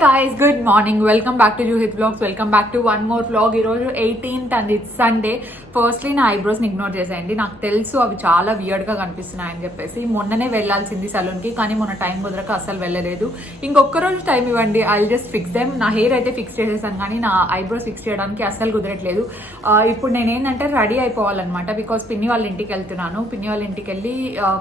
guys, good morning. Welcome back to Juhit Vlogs. Welcome back to one more vlog. ఈ రోజు 18th and it's Sunday. Firstly నా ఐబ్రోస్ని ignore చేసేయండి. నాకు తెలుసు అవి చాలా వియర్డ్గా కనిపిస్తున్నాయని చెప్పేసి మొన్ననే వెళ్ళాల్సింది సలూన్కి, కానీ మొన్న టైం కుదరక అసలు వెళ్ళలేదు. ఇంకొక రోజు టైం ఇవ్వండి, ఐ జస్ట్ ఫిక్స్ దెమ్. నా హెయిర్ అయితే ఫిక్స్ చేసేసాను, కానీ నా ఐబ్రోస్ ఫిక్స్ చేయడానికి అసలు కుదరట్లేదు. ఇప్పుడు నేనేంటంటే రెడీ అయిపోవాలన్నమాట, బికాస్ పిన్ని వాళ్ళ ఇంటికి వెళ్తున్నాను. పిన్ని వాళ్ళ ఇంటికి వెళ్ళి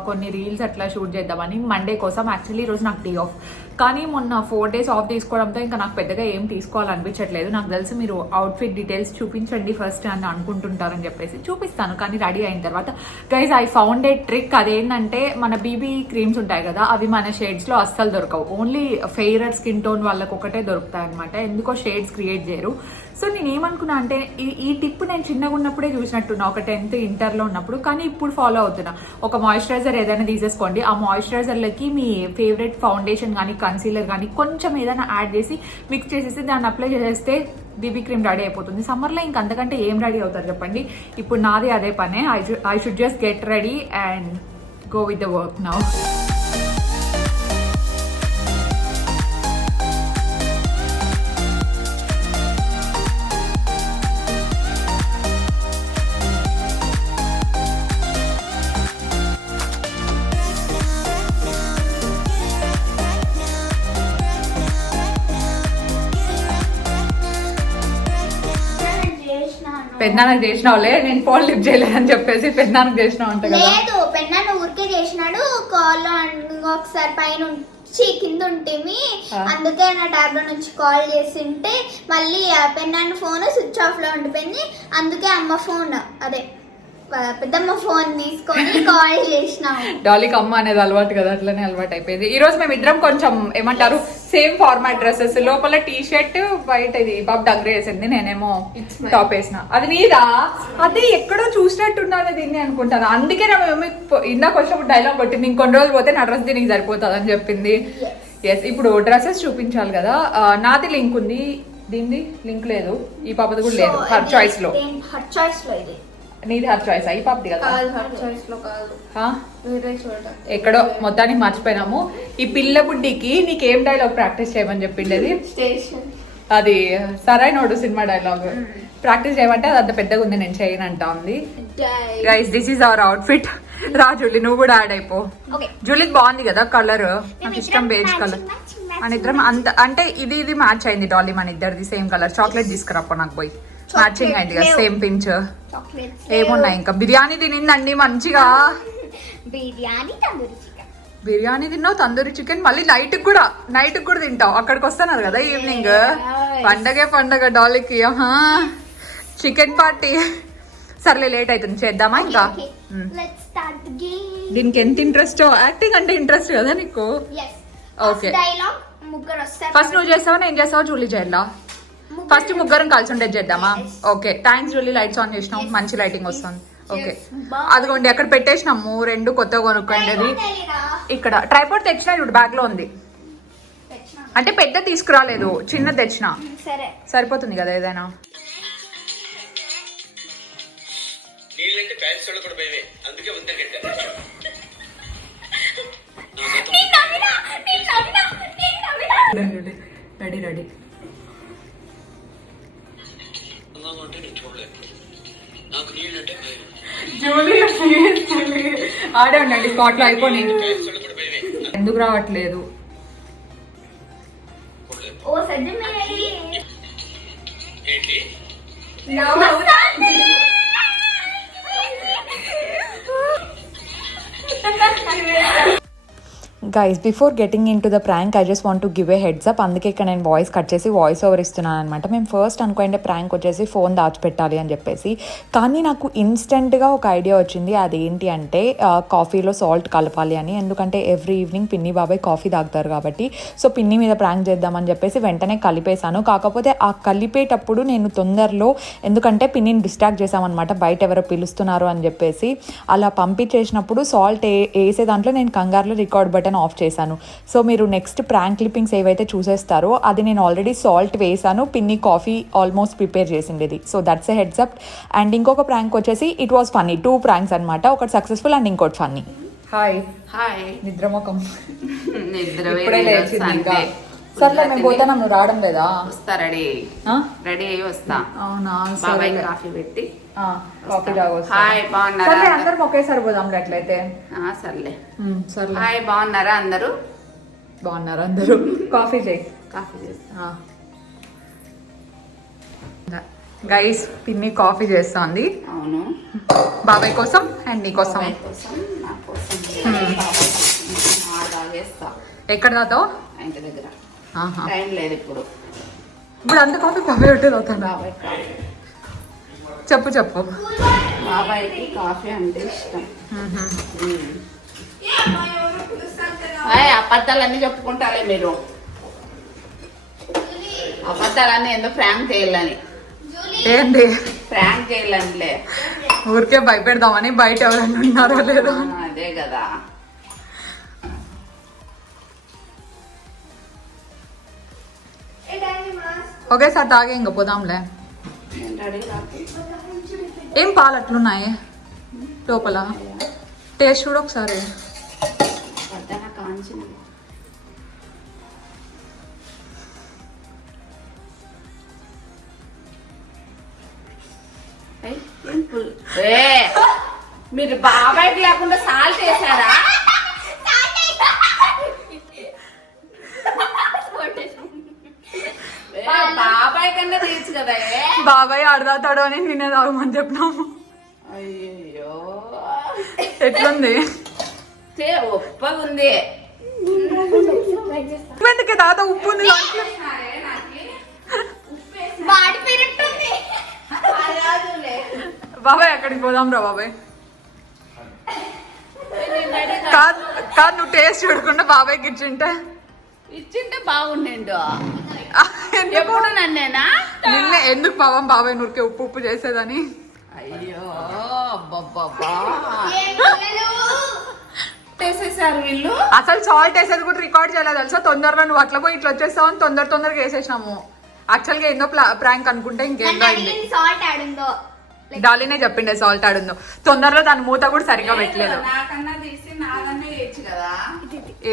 కొన్ని రీల్స్ అట్లా షూట్ చేద్దామని మండే కోసం. యాక్చువల్లీ ఈరోజు నాకు డే ఆఫ్, కానీ మొన్న 4 days ఆఫ్ తీసుకోవడంతో ఇంకా నాకు పెద్దగా ఏం తీసుకోవాలనిపించట్లేదు. నాకు తెలిసి మీరు అవుట్ఫిట్ డీటెయిల్స్ చూపించండి ఫస్ట్ అని అనుకుంటుంటారని చెప్పేసి చూపిస్తాను, కానీ రెడీ అయిన తర్వాత. Guys, I found A trick. అదేంటంటే మన బీబీ క్రీమ్స్ ఉంటాయి కదా, అవి మన షేడ్స్లో అస్సలు దొరకవు. ఓన్లీ ఫెయిరర్ స్కిన్ టోన్ వాళ్ళకి ఒకటే దొరుకుతాయి అనమాట. ఎందుకో షేడ్స్ క్రియేట్ చేయరు. సో నేను ఏమనుకున్నా అంటే ఈ టిప్ నేను చిన్నగా ఉన్నప్పుడే చూసినట్టున్నా, ఒక 10th ఇంటర్లో ఉన్నప్పుడు, కానీ ఇప్పుడు ఫాలో అవుతున్నా. ఒక మాయిశ్చరైజర్ ఏదైనా తీసేసుకోండి, ఆ మాయిశ్చరైజర్లకి మీ ఫేవరెట్ ఫౌండేషన్ కానీ కన్సీలర్ కానీ కొంచెం ఏదైనా యాడ్ చేసి మిక్స్ చేసేసి దాన్ని అప్లై చేసేస్తే బీబీ క్రీమ్ రెడీ అయిపోతుంది. సమ్మర్లో ఇంక అంతకంటే ఏం రెడీ అవుతారు చెప్పండి. ఇప్పుడు నాది అదే పనే. I should just get ready and go with the work now. పెద్దనాన్నకు చేసిన వాళ్ళే, నేను ఫోన్ లిఫ్ట్ చేయలేదని చెప్పేసి పెద్దనాన్నకు చేసిన ఉంటా కదా. లేదు, పెద్దనాన్న ఊరికే చేసినాడు. కాల్ ఒకసారి పైన కింద ఉంటేమి, అందుకే నా ట్యాబ్ లో నుంచి కాల్ చేసింటే మళ్ళీ పెద్దనాన్న ఫోన్ స్విచ్ ఆఫ్ లో ఉండిపోయింది. అందుకే అమ్మ ఫోన్, అదే పెద్దమ్మ ఫోన్ తీసుకొని కాల్ చేసినాము. డాలీకి అమ్మ అనేది అలవాటు కదా, అట్లనే అలవాటు అయిపోయింది. ఈ రోజు మేము ఇద్దరం కొంచెం ఏమంటారు సేమ్ ఫార్మాట్ డ్రెస్సెస్, లోపల టీ షర్ట్ బయట ఇది బాబు దగ్గర వేసింది, నేనేమో టాప్ వేసిన. అది నీదా? అది ఎక్కడో చూసినట్టున్నాను దీన్ని అనుకుంటాను. అందుకే నా మమ్మీ ఇందాక వచ్చినప్పుడు డైలాగ్ కొట్టింది, ఇంకొన్ని రోజులు పోతే నా డ్రెస్ దీనికి సరిపోతుంది అని చెప్పింది. ఎస్, ఇప్పుడు డ్రెస్సెస్ చూపించాలి కదా. నాది లింక్ ఉంది, దీనిది లింక్ లేదు, ఈ పాపది కూడా లేదు. హర్ చాయిస్ లో నీది హర్ చాయిస్ ఈ పాపది కదా. ఎక్కడో మొత్తానికి మర్చిపోయినాము. ఈ పిల్ల బుడ్డికి నీకేం డైలాగ్ ప్రాక్టీస్ చేయమని చెప్పిండేది? అది సరైనోడు సినిమా డైలాగ్ ప్రాక్టీస్ చేయమంటే అది అంత పెద్దగా ఉంది, నేను చేయనంట ఉంది. Guys, this is our out fit. రా జూలీ, నువ్వు కూడా యాడ్ అయిపో. జూలీకి బాగుంది కదా కలర్, నాకు ఇష్టం బేజ్ కలర్. మన ఇద్దరం అంత అంటే ఇది మ్యాచ్ అయింది. డాలీ మన ఇద్దరిది సేమ్ కలర్. చాక్లెట్ తీసుకురాపో నాకు పోయి. మ్యాచింగ్ అయింది కదా, సేమ్ పించ్. ఏమున్నాయి ఇంకా? బిర్యానీ తినిందండి మంచిగా. బిర్యానీ తిన్నావు, తందూరి చికెన్, మళ్ళీ నైట్ కూడా తింటావు. అక్కడికి వస్తున్నారు కదా ఈవినింగ్. పండగ డాలీకి చికెన్ పార్టీ. సర్లే, లేట్ అవుతుంది, చేద్దామా ఇంకా? దీనికి ఎంత ఇంట్రెస్ట్, యాక్టింగ్ అంటే ఇంట్రెస్ట్ కదా నీకు. ఓకే, ఫస్ట్ నువ్వు చేస్తావా నేను చేస్తావా జూలీ చేయాలా? ఫస్ట్ ముగ్గురం కలిసి ఉండేది చేద్దామా? Okay, thanks Julie. Lights on చేసినాం, మంచి లైటింగ్ వస్తుంది. ఓకే, అదిగోండి అక్కడ పెట్టేసినాము 2 కొత్తగా కొనుక్కోండి. ఇక్కడ ట్రైపాడ్ తెచ్చినా ఇప్పుడు బ్యాగ్ లో ఉంది. అంటే పెద్ద తీసుకురాలేదు, చిన్న తెచ్చిన. సరిపోతుంది కదా ఏదైనా. రెడీ రెడీ ఆడే ఉండండి స్పాట్ లో. అయిపోయి ఎందుకు రావట్లేదు? Guys, before getting in to the prank I just want to give a heads up. అందుకే ఇక్కడ నేను వాయిస్ కట్ చేసి వాయిస్ ఓవర్ ఇస్తున్నాను అనమాట. మేము ఫస్ట్ అనుకోండి ప్రాంక్ వచ్చేసి ఫోన్ దాచిపెట్టాలి అని చెప్పేసి, కానీ నాకు ఇన్స్టెంట్గా ఒక ఐడియా వచ్చింది. అదేంటి అంటే కాఫీలో సాల్ట్ కలపాలి అని. ఎందుకంటే ఎవ్రీ ఈవినింగ్ పిన్ని బాబాయ్ కాఫీ తాగుతారు కాబట్టి, సో పిన్ని మీద ప్రాంక్ చేద్దామని చెప్పేసి వెంటనే కలిపేశాను. కాకపోతే ఆ కలిపేటప్పుడు నేను తొందరలో, ఎందుకంటే పిన్నిని డిస్ట్రాక్ట్ చేశామన్నమాట, బయట ఎవరో పిలుస్తున్నారు అని చెప్పేసి. అలా పంపించేసినప్పుడు సాల్ట్ వేసే దాంట్లో నేను కంగారులో రికార్డ్ బటన్ ఆఫ్ చేశాను. సో మీరు నెక్స్ట్ ప్రాంక్ క్లిప్పింగ్స్ ఏవైతే చూసేస్తారో అది నేను ఆల్రెడీ సాల్ట్ వేసాను, పిన్ని కాఫీ ఆల్మోస్ట్ ప్రిపేర్ చేసిండేది. So that's a heads up. And ఇంకొక ప్రాంక్ వచ్చేసి ఇట్ వాస్ ఫన్నీ. 2 ప్రాంక్స్ అనమాట, ఒకటి సక్సెస్ఫుల్ అండ్ ఇంకోటి ఫన్నీ. హాయ్ నిద్రముఖం, ఇప్పుడే లేచింది ఇంకా. సర్లే మేము పోతాం, నువ్వు రావడం లేదా? వస్తా, రెడీ అయ్యి వస్తా. అవునా? బాబాయ్ కాఫీ పెట్టి కాఫీ తాగొస్తా. హాయ్, బాగున్నారా? అందరం ఒకేసారి పోదాం అట్లయితే. సర్లే. సర్లే. హాయ్, బాగున్నారా అందరూ? బాగున్నారు అందరూ. కాఫీ చేయి. కాఫీ చేస్తా. గైస్, పిన్ని కాఫీ చేస్తుంది. అవును, బాబాయ్ కోసం అండ్ నీ కోసం. బాబాయ్ కోసం, నా కోసం. తాగేస్తా. ఎక్కడ తాతావు? ఇంటి దగ్గర. టైం లేదు ఇప్పుడు. ఇప్పుడు అంత కాఫీ బాబాయ్ ఒకటే తాగుతాను. బాబాయ్ కాఫీ. చెప్పు. బాబాయ్కి కాఫీ అంటే ఇష్టం. అబద్ధాలన్నీ చెప్పుకుంటారే మీరు. అబద్ధాలన్నీ ఎందుకు ఫ్రాంక్ చేయాలని. ఏంటి ఫ్రాంక్ చేయాలంటే ఊరికే భయపెడదామని, బయట ఎవరైనా ఉన్నారో లేదో. అదే కదా. ఒకేసారి తాగే ఇంక పోదాంలే. ఏం పాలు అట్లున్నాయి లోపల? టేస్ట్ చూడు ఒకసారి. మీరు బాబాయ్కి లేకుండా సాల్ట్ వేసారా? బాబాయ్ కన్నా తీర్చు కదా. బాబాయ్ ఆడదాతాడు అని నేనే తాగమని చెప్పినాము. అయ్యో, ఎట్లుంది? ఉప్పగా ఉంది. ఎందుకే తాత ఉప్పు ఉంది. బాబాయ్ అక్కడికి పోదాం రా బాబాయ్. కాదు నువ్వు టేస్ట్ చూడకుండా బాబాయ్కి ఇచ్చింటే బాగుండేండు. ఎప్పుడు నన్నేనా? నిన్నే. ఎందుకు పాపం బాబాయ్ నూరికే ఉప్పు చేసేదని. అయ్యో, వేసేసారు వీళ్ళు. అసలు సాల్ట్ వేసేది కూడా రికార్డ్ చేయలేదు తెలుసా. తొందరగా నువ్వు అట్లా పోయి ఇట్లా వచ్చేస్తావు అని తొందరగా వేసేసినాము. యాక్చువల్ గా ఏందో ప్రాంక్ అనుకుంటే ఇంకేందో అయింది. డాలీనే చెప్పిండే సాల్ట్ ఆడుందో. తొందరలో దాని మూత కూడా సరిగా పెట్టలేదు. నాకన్నా తీసి నాదన్నా వేయచ్చు కదా.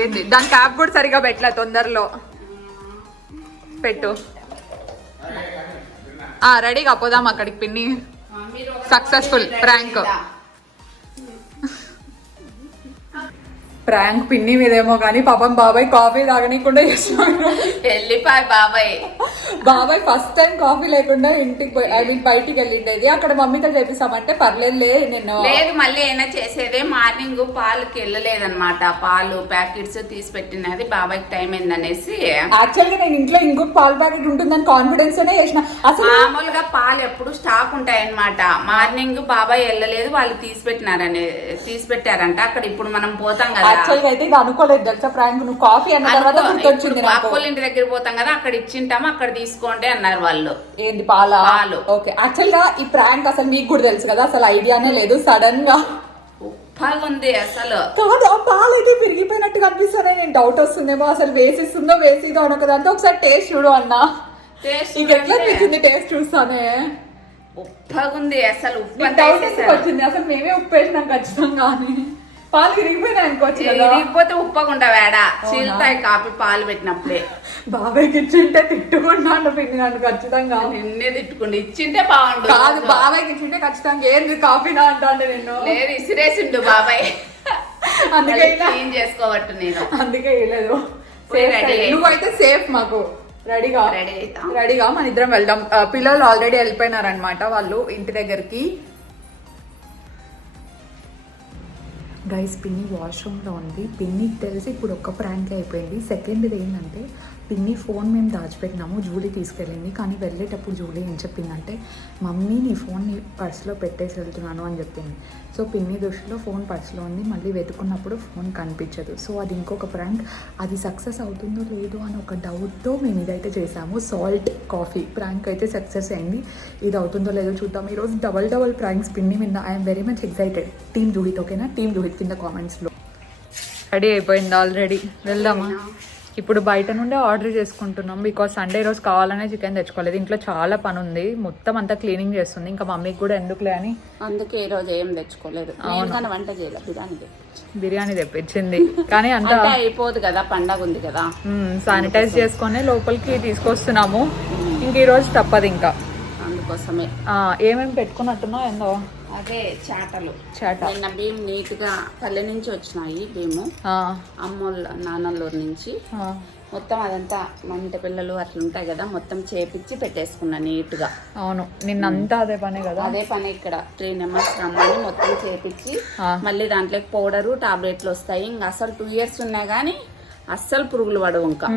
ఏంది దాని క్యాప్ కూడా సరిగా పెట్టలేదు. తొందరలో పెట్టు. రెడీగా పోదాం అక్కడికి పిన్ని. Successful prank. ప్రాంక్ పిన్ని మీదేమో కానీ పాపం బాబాయ్ కాఫీ తాగనీయకుండా చేస్తున్నాడు. వెళ్ళిపోయి బాబాయ్ ఫస్ట్ టైం కాఫీ లేకుండా ఇంటికి బయటికి వెళ్ళిండేది. అక్కడ మమ్మీతో చేపిస్తామంటే పర్లేదులే నేను లేదు. మళ్ళీ అయినా చేసేదే మార్నింగ్ పాలకి వెళ్ళలేదన్నమాట. పాలు ప్యాకెట్స్ తీసి పెట్టినది బాబాయ్కి టైం అయిందనేసి. యాక్చువల్ గా నేను ఇంట్లో ఇంకొక పాలు ప్యాకెట్ ఉంటుందని కాన్ఫిడెన్స్ అనే చేసిన. అసలు మామూలుగా పాలు ఎప్పుడు స్టాక్ ఉంటాయన్నమాట. మార్నింగ్ బాబాయ్ వెళ్ళలేదు, వాళ్ళు తీసి పెట్టారంట అక్కడ. ఇప్పుడు మనం పోతాం కదా. యాక్చువల్ గా అయితే ఇది అనుకోలేదు తెలుసా ప్రాంక్. నువ్వు కాఫీ అన్న తర్వాత గుర్తొచ్చింది నాకు. అక్కోళ్ళ ఇంటి దగ్గర పోతాం కదా, అక్కడ ఇచ్చింటాము, అక్కడ తీసుకోండి అన్నారు వాళ్ళు. ఏంది పాలు? ఓకే. యాక్చువల్ గా ఈ ప్రాంక్ అసలు మీకు కూడా తెలుసు కదా, అసలు ఐడియానే లేదు. సడన్ గా ఉంది అసలు. కాదు ఆ పాలు అయితే విరిగిపోయినట్టు కనిపిస్తానే. నేను డౌట్ వస్తుందేమో అసలు వేసిస్తుందో వేసిదో అనకదంతా. ఒకసారి టేస్ట్ చూడు అన్నా. ఇంకెట్లా అనిపించింది టేస్ట్ చూస్తానే? ఉప్పగుంది అసలు. ఉప్పు వచ్చింది అసలు. మేమే ఉప్పు వేసినాం ఖచ్చితంగా. పాలు విరిగిపోయినాయి అనుకోవచ్చు. విరిగిపోతే ఉప్పకుండా వేడా చీలుతాయి కాపీ పాలు పెట్టినప్పుడే. బాబాయ్కి ఇచ్చింటే తిట్టుకున్నాను పిన్ని నన్ను ఖచ్చితంగా. నిన్నే తిట్టుకుంటే ఇచ్చింటే బాగుండు. కాదు బాబాయ్కి ఇచ్చింటే ఖచ్చితంగా ఏంది కాఫీనా అంటే నేను. లేదు, ఇసిరేసిండు బాబాయ్. అందుకే క్లీన్ చేసుకోవట్టు నేను. అందుకే వేయలేదు. నువ్వైతే సేఫ్ మాకు. రెడీగా మన ఇద్దరం వెళ్దాం. పిల్లలు ఆల్రెడీ వెళ్ళిపోయినారనమాట వాళ్ళు ఇంటి దగ్గరికి. గైస్, పిన్ని వాష్రూమ్లో ఉంది. పిన్నికి తెలిసి ఇప్పుడు ఒక్క ప్రాంక్ అయిపోయింది. సెకండ్ది ఏంటంటే పిన్ని ఫోన్ మేము దాచిపెట్టినాము. జూలీ తీసుకెళ్ళింది. కానీ వెళ్ళేటప్పుడు జూలీ ఏం చెప్పిందంటే, మమ్మీ నీ ఫోన్ని పర్స్లో పెట్టేసి వెళ్తున్నాను అని చెప్పింది. సో పిన్ని దృష్టిలో ఫోన్ పర్స్లో ఉంది. మళ్ళీ వెతుకున్నప్పుడు ఫోన్ కనిపించదు. సో అది ఇంకొక ప్రాంక్. అది సక్సెస్ అవుతుందో లేదో అని ఒక డౌట్తో మేము ఇదైతే చేసాము. సాల్ట్ కాఫీ ప్రాంక్ అయితే సక్సెస్ అయింది. ఇది అవుతుందో లేదో చూద్దాం. ఈరోజు డబల్ ప్రాంక్స్ పిన్ని విన్నా. I'm very much excited. Team Juhith ఓకేనా? టీమ్ జూహిత్ కింద కామెంట్స్లో. రెడీ అయిపోయింది ఆల్రెడీ. వెళ్దామా? ఇప్పుడు బయట నుండే ఆర్డర్ చేసుకుంటున్నాం బికాస్ సండే రోజు కావాలనే చికెన్ తెచ్చుకోలేదు. ఇంట్లో చాలా పని ఉంది, మొత్తం అంతా క్లీనింగ్ చేస్తుంది. ఇంకా మమ్మీకి కూడా ఎందుకులే అని అందుకే ఈ రోజు ఏం తెచ్చుకోలేదు. వంట చేయలేదు, బిర్యానీ తెప్పించింది. కానీ అంతా అయిపోదు కదా, పండగ ఉంది కదా. శానిటైజ్ చేసుకొని లోపలికి తీసుకొస్తున్నాము. ఇంక ఈ రోజు తప్పదు ఇంకా, అందుకోసమే. ఏమేమి పెట్టుకున్నట్టున్నావు ఏందో. అదే చాటలు చాట నిన్న బియ్యం నీట్ గా పల్లె నుంచి వచ్చినాయి. బియ్యము అమ్మోళ్ళ నాన్నల్లూరు నుంచి మొత్తం అదంతా మంట పిల్లలు అట్లా ఉంటాయి కదా, మొత్తం చేపించి పెట్టేసుకున్నా నీట్ గా. అవును, నిన్నంతా అదే పనే కదా. అదే పని ఇక్కడ 3 నెంబర్స్ రమ్మని మొత్తం చేపించి మళ్ళీ దాంట్లోకి పౌడరు టాబ్లెట్లు వస్తాయి. ఇంకా అసలు 2 years ఉన్నాయి కానీ అస్సలు పురుగులు పడవు. ఇంకా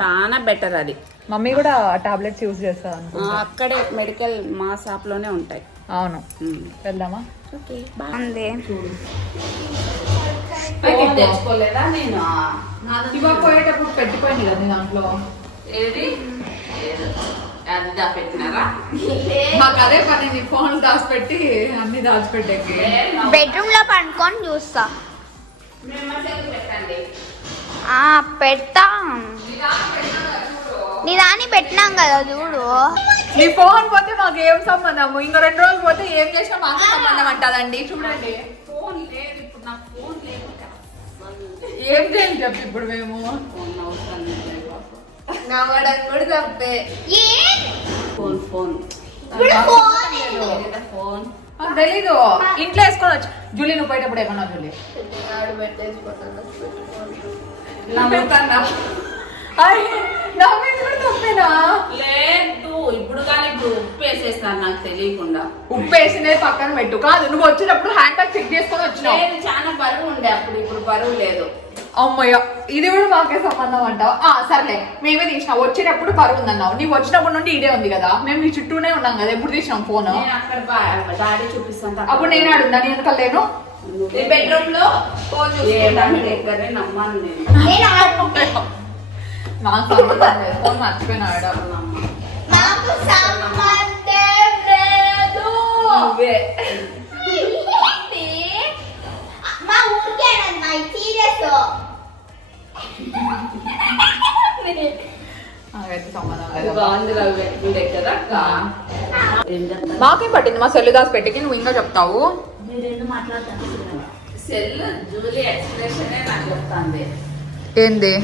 చాలా బెటర్ అది. మమ్మీ కూడా టాబ్లెట్స్ యూజ్ చేస్తా అక్కడే మెడికల్ మా షాప్ లోనే ఉంటాయి. అవును, వెళ్దామా? ఓకే, బాగుంది. తెచ్చుకోలేదా నేను ఇవాళ పోయేటప్పుడు పెట్టిపోయింది కదా దాంట్లో. ఏది అది దాపెట్టినారా? మాకు అదే పని, నీ ఫోన్ దాచిపెట్టి అన్ని దాచిపెట్టే. బెడ్రూమ్ లో పండుకొని చూస్తా. పెట్టండి, పెడతా. నీ దాన్ని పెట్టినాం కదా చూడు. నీ ఫోన్ పోతే మాకు ఏం సంబంధము? ఇంకా 2 రోజులు పోతే ఏం చేసినా మాకు సంబంధం అంటదండి. చూడండి, ఫోన్ లేదు ఇప్పుడు, నాకు ఫోన్ లేదు. ఏం చేయాలి చెప్పి ఇప్పుడు మేము? ఫోన్ అవసరం లేదు, నవ్వడం కూడా తప్పే. ఫోన్ ఫోన్ ఫోన్ తెలీదు. ఇంట్లో వేసుకొని వచ్చి జూలీ, నువ్వు పోయేటప్పుడు ఏమన్నా జూలీ తప్పేనా? లేదు ఇప్పుడు, కానీ ఇప్పుడు ఉప్పు వేసేస్తాను నాకు తెలియకుండా. ఉప్పు వేసినది పక్కన పెట్టు. కాదు, నువ్వు వచ్చినప్పుడు హ్యాండ్ బ్యాగ్ చెక్ చేసుకొని వచ్చినావు. చాలా బరువు ఉండే అప్పుడు, ఇప్పుడు బరువు లేదు. అమ్మయ్య, ఇది కూడా మాకే సంబంధం అంటావు. సర్లే, మేమే తీసినాం. వచ్చేటప్పుడు బరువు ఉందన్నావు. నీవు వచ్చినప్పుడు నుండి ఇదే ఉంది కదా, మేము నీ చుట్టూనే ఉన్నాం కదా. ఎప్పుడు తీసినాం ఫోన్? అక్కడ డాడీ చూపిస్తాను. అప్పుడు నేను అడుగుదా, నేను ఎందుకు లేను? బెడ్రూమ్ లో ఫోన్ దగ్గరే నమ్మాను నేను. నాకు సంబంధం లేదు, ఫోన్ మర్చిపోయినాడు. నాకు సంబంధం లేదు. మా ఊరికే మై సీరియస్. మాకేం పట్టింది? మా సెల్ దాస్ పెట్టికి నువ్వు ఇంకా చెప్తావు. సెల్ జూలీ ఎక్స్ప్రెషన్ నాకు చెప్తాంది. ఏంది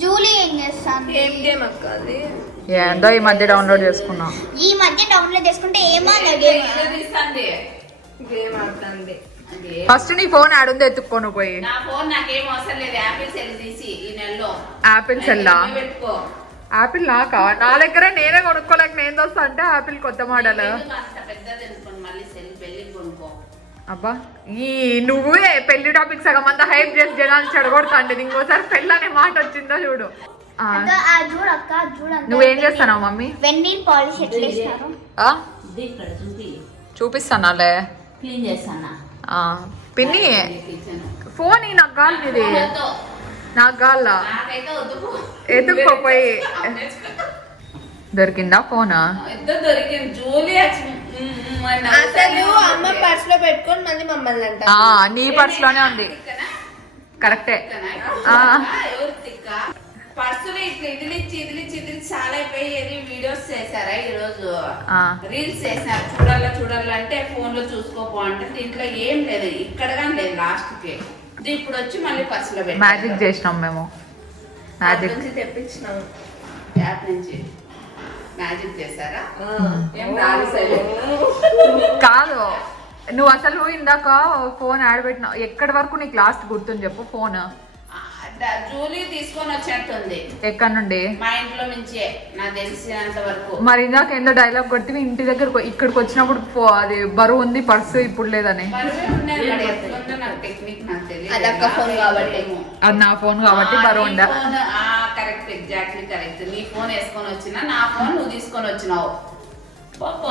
జూలీ ఏం చేస్తాను? ఏం గేమ్ అక్క అది? ఏందో ఈ మధ్య డౌన్లోడ్ చేసుకున్నా. ఈ మధ్య డౌన్లోడ్ చేసుకుంటే ఏమో గేమ్ ఆడుతుంది. ఫస్ట్ నీ ఫోన్ ఆడుందో ఎత్తుక్కోను పోయి. నా ఫోన్ నాకేం అవసరం లేదు, యాపిల్ సెల్ తీసి ఈ నెలలో. యాపిల్ సెల్లా? పెట్టుకో. యాపిల్ నాకా? నా దగ్గర నేనే కొనుక్కోలేక నేను వస్తా అంటే యాపిల్ కొత్త మోడల్. పెద్దది అనుకోండి, మళ్ళీ సెల్ పెళ్లి కొనుక్కో. అబ్బా, ఈ నువ్వే పెళ్లి టాపిక్ సగం అంతా హైప్ చేసి జనాలు చెడగొడతాండి. ఇంకోసారి పెళ్ళి అనే మాట వచ్చిందో చూడు. నువ్వేం చేస్తావు మమ్మీ? వెన్నీల్ పాలిష్ ఎట్లా చేస్తారు? చూపిస్తానాలే. క్లీన్ చేస్తానా పిన్ని? ఫోన్ నాకు కాదు, ఇది నాకు కావాలా. ఎత్తుకోపోయి దొరికిందా ఫోనా? దొరికింది. జూలీ అసలు అమ్మ పర్స్ లో పెట్టుకొని మళ్ళీ మమ్మల్ని అంట. నీ పర్స్ లోనే ఉంది. కరెక్టే. పర్సులు ఇట్లా ఇదిలిచ్చి చాలా అయిపోయి వీడియోస్ చేశారా ఈ రోజు? రీల్స్ చేశారు. చూడాలంటే ఫోన్ లో చూసుకోపో అంటే దీంట్లో ఏం లేదు, ఇక్కడ కానీ లేదు లాస్ట్ కి. ఇప్పుడు వచ్చి మళ్ళీ పర్సులో పెట్టి మ్యాజిక్ చేసినాం మేము. మ్యాజిక్ నుంచి తెప్పించినాము, యాప్ నుంచి. మ్యాజిక్ చేశారా? ఏం రాదు కాదు, నువ్వు అసలు ఇందాక ఫోన్ ఆడబెట్టినావు. ఎక్కడి వరకు నీకు లాస్ట్ గుర్తుంది చెప్పు? ఫోన్ జూలీ తీసుకొని వచ్చినట్టుంది. ఎక్కడి నుండి? మా ఇంట్లో నుంచే నాకు తెలిసినంత వరకు. మరి ఇందాక ఏందో డైలాగ్ కొడితే ఇంటి దగ్గర ఇక్కడికి వచ్చినప్పుడు అది బరువు ఉంది పర్సు ఇప్పుడు లేదని. టెక్నిక్ నాకు తెలియదు. అదొక్క ఫోన్ కాబట్టి. అది నా ఫోన్ కాబట్టి బరువు ఉందా? Correct, exactly correct. నీ ఫోన్ వేసుకొని వచ్చినా, నా ఫోన్ నువ్వు తీసుకొని వచ్చినావు.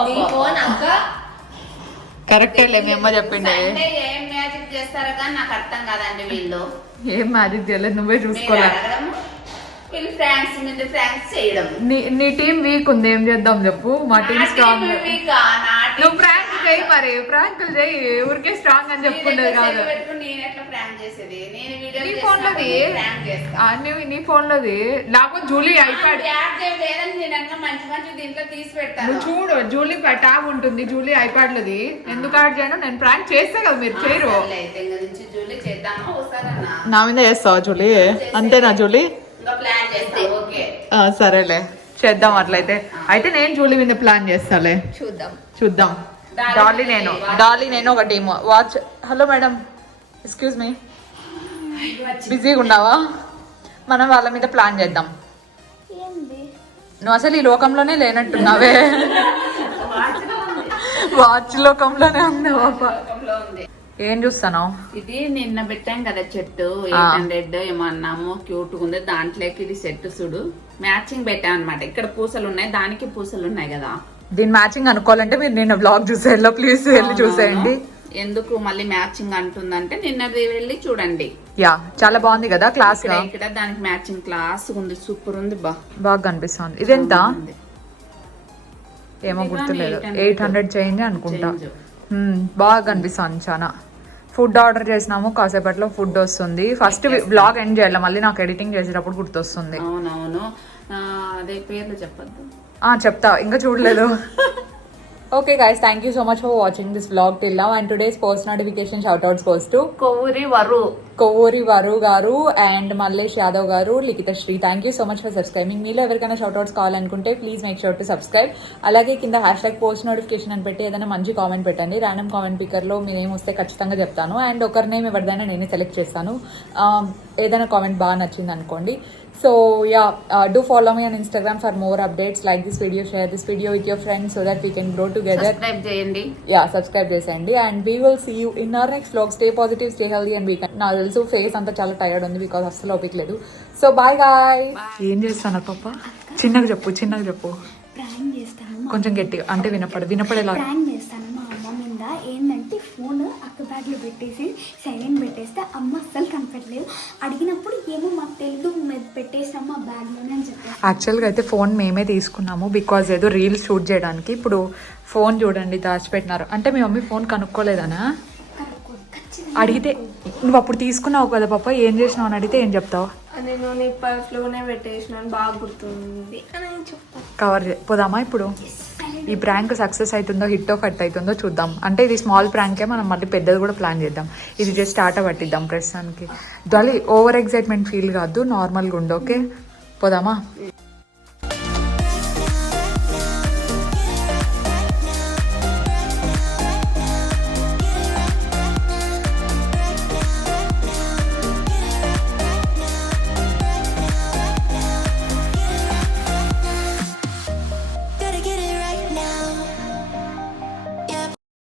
నీ ఫోన్ అక్క కరెక్టే లే, మీ అమ్మ చెప్పిండే. ఏం మ్యాజిక్ చేస్తారో కానీ నాకు అర్థం కాదండి వీళ్ళు. ఏం మ్యాజిక్ చేయలేదు, నువ్వే చూసుకోలే. వీళ్ళు ఫ్రాంక్స్ మీద ఫ్రాంక్స్ చేయడం. నీ టీం వీక్ ఉంది, ఏం చేద్దాం చెప్పు? మా టీం స్ట్రాంగ్. నువ్వు నువ్వు ఫ్రాంక్స్ చేయి మరి ప్రాంకులు చేయి ఊరికే స్ట్రాంగ్ అని చెప్పుకుంటది కాదు. నేను ఎట్లా ప్రాంక్ చేసేది? నేను నీ ఫోన్ లోది నీ ఫోన్ లోది లేకపోతే జూలీ ఐప్యాడ్ లేదని నేను అన్న మంచి మంచి దీంట్లో తీసి పెడతాను. నువ్వు చూడు జూలీ ట్యాబ్ ఉంటుంది జూలీ ఐప్యాడ్ లోది. ఎందుకు యాడ్ చేయను? నేను ప్రాంక్ చేస్తే కదా మీరు చేయరు. అయితే ఇంకా నుంచి జూలీ చేద్దామా ఒకసారన్నా? నా మీద చేస్తావా జూలీ? అంతేనా జూలీ? ఇంకా ప్లాన్ చేస్తా. ఓకే సరేలే చేద్దాం అట్లయితే. అయితే నేను జూలీ మీద ప్లాన్ చేస్తాలే. చూద్దాం. డాలీ నేను ఒక team watch. Hello madam, excuse me, బిజీగా ఉన్నావా? మనం వాళ్ళ మీద ప్లాన్ చేద్దాం. ఏంది నువ్వు అసలు ఈ లోకంలోనే లేనట్టున్నావే. వాచ్ లోకంలోనే ఉన్నావా? ఉంది. ఏం చూస్తాను? ఇది నిన్న పెట్టాం కదా చెట్టు 800 ఏమో అన్నాము, క్యూట్ ఉంది. దాంట్లోకి ఇది సెట్ చూడు మ్యాచింగ్ పెట్టాం అనమాట. ఇక్కడ పూసలు ఉన్నాయి, దానికి పూసలు ఉన్నాయి కదా. దీని మ్యాచింగ్ అనుకోవాలంటే మీరు నిన్న బ్లాగ్ చూసేయాలో, ప్లీజ్ వెళ్ళి చూసేయండి. ఎందుకు మళ్ళీ మ్యాచింగ్ అంటుందంటే నిన్నది వెళ్ళి చూడండి. యా చాలా బాగుంది కదా, క్లాస్ గా. ఇక్కడ దానికి మ్యాచింగ్ క్లాస్ ఉంది, సూపర్ ఉంది. బాగా కనిపిస్తుంది. ఇదెంత ఏమో గుర్తులేదు, 800 చేంజ్ అనుకుంటా. బాగా కనిపిస్తుంది చాలా. ఫుడ్ ఆర్డర్ చేసినాము, కాసేపట్లో ఫుడ్ వస్తుంది. ఫస్ట్ బ్లాగ్ ఎండ్ చేయాలి, మళ్ళీ నాకు ఎడిటింగ్ చేసేటప్పుడు గుర్తొస్తుంది. అవునవును, అదే పేర్లు చెప్పద్దు. చెప్తా, ఇంకా చూడలేదు. Okay guys, thank you so much for watching this vlog till now, and today's post notification shoutouts goes to Kovvuri వరు గారు అండ్ మల్లేష్ యాదవ్ గారు, Likhitha Sri. Thank you so much for subscribing. మీలో ఎవరికైనా షౌట్అవుట్స్ కావాలనుకుంటే please make sure to subscribe. అలాగే కింద #post notification అని పెట్టి ఏదైనా మంచి కామెంట్ పెట్టండి. ర్యాండమ్ కామెంట్ పిక్కర్లో మీ నేమ్ వస్తే ఖచ్చితంగా చెప్తాను, అండ్ ఒకరి నేమ్ ఎవరిదైనా నేనే సెలెక్ట్ చేస్తాను. ఏదైనా కామెంట్ బాగా నచ్చింది అనుకోండి. So yeah, do follow me on Instagram for more updates. Like this video, share this video with your friends so that we can grow together. Subscribe చేయండి. Yeah, subscribe చేయండి. And we will see you in our next vlog. Stay positive, stay healthy and be kind. నా తెలుసు face అంతా చాలా tired ఉంది because అస్సలు ఓపిక లేదు. So bye guys. ఏం చేస్తాను పాప? చిన్నగా చెప్పు. ప్రాంక్ చేస్తాను, కొంచెం గట్టిగా అంటే వినపడేలా. ప్రాంక్ చేస్తాను మా అమ్మ మీద. ఏంటంటే ఫోన్ అక్క బ్యాగ్లో పెట్టేసి సైలెంట్ పెట్టేస్తే అమ్మ అస్సలు కనపడలేదు. అడిగినప్పుడు ఏమో మాకు తెలుగు పెట్టేసాము ఆ బ్యాగ్లోనే అని చెప్పేసి. యాక్చువల్గా అయితే ఫోన్ మేమే తీసుకున్నాము బికాజ్ ఏదో రీల్స్ షూట్ చేయడానికి. ఇప్పుడు ఫోన్ చూడండి దాచిపెట్టినారు. అంటే మీ మమ్మీ ఫోన్ కనుక్కోలేదనా? అడిగితే నువ్వు అప్పుడు తీసుకున్నావు కదా పాప, ఏం చేసినావు అని అడిగితే ఏం చెప్తావు? నేను నీ పర్స్లోనే పెట్టేసినాను, బాగా గుర్తుంది అని చెప్తాను. కవర్ పోదామా ఇప్పుడు? ఈ ప్రాంక్ సక్సెస్ అవుతుందో హిట్టో కట్ అవుతుందో చూద్దాం. అంటే ఇది స్మాల్ ప్రాంకే, మనం మళ్ళీ పెద్దది కూడా ప్లాన్ చేద్దాం. ఇది జస్ట్ ఆట పట్టిద్దాం ప్రస్తుతానికి. దాని ఓవర్ ఎక్సైట్మెంట్ ఫీల్ కాదు, నార్మల్గా ఉండు. ఓకే పోదామా?